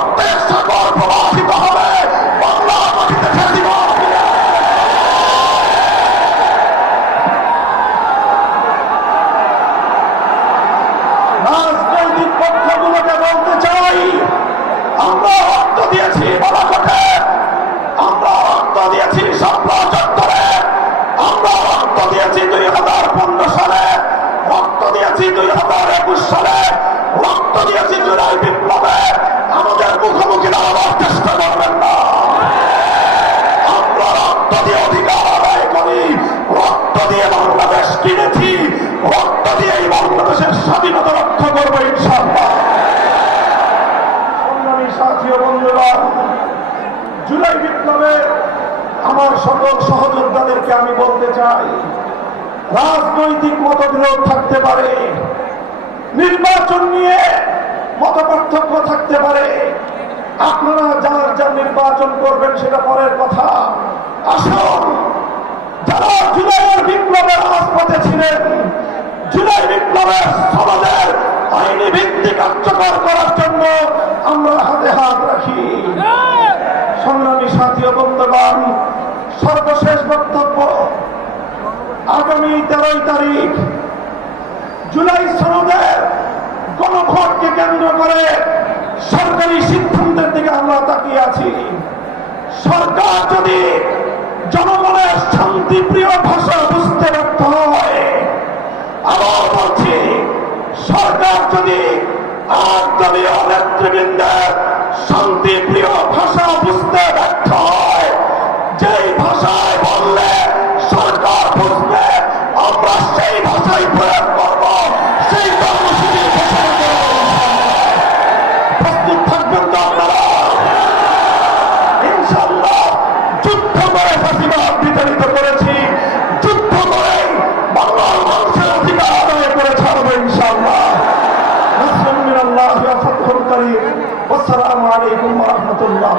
রক্তের সাগর প্রবাহিত হবে বাংলা মাটিতে ফিরে আসবে। রাজনৈতিক পক্ষগুলোকে বলতে চাই আমরা রক্ত দিয়েছি বালাকোটে আমরা রক্ত দিয়েছি শাপলা চত্বরে আমরা রক্ত রক্ত দিয়েছি দুই হাজার একুশ সালে রক্ত দিয়েছি জুলাই বিপ্লবে আমাদের রক্ত দিয়ে অধিকার আদায় করি। রক্ত দিয়ে বাংলাদেশ কিনেছি। রক্ত দিয়ে এই বাংলাদেশের স্বাধীনতা রক্ষা করব ইনশাল্লাহ সংগ্রামী সাথী ও বন্ধুগণ, জুলাই বিপ্লবে আমার সকল সহযোদ্ধাদেরকে আমি বলতে চাই, রাজনৈতিক মতবিরোধ থাকতে পারে, নির্বাচন নিয়ে মত পার্থক্য থাকতে পারে। আপনারা যার যার নির্বাচন করবেন সেটা পরের কথা। কার্যকর করার জন্য আমরা হাতে হাত রাখি। সংগ্রামী সাথী ও বন্ধুগণ, সর্বশেষ বক্তব্য, আগামী তেরোই তারিখ, জুলাই সনদের গণভোটকে কেন্দ্র করে সরকারি সিদ্ধান্তের দিকে আমরা তাকিয়ে আছি। সরকার যদি জনগণের শান্তিপ্রিয় ভাষা বুঝতে ব্যর্থ হয়, আবার বলছি, সরকার যদি আর দলীয় শান্তি প্রিয় ভাষা قريب والسلام عليكم ورحمة الله.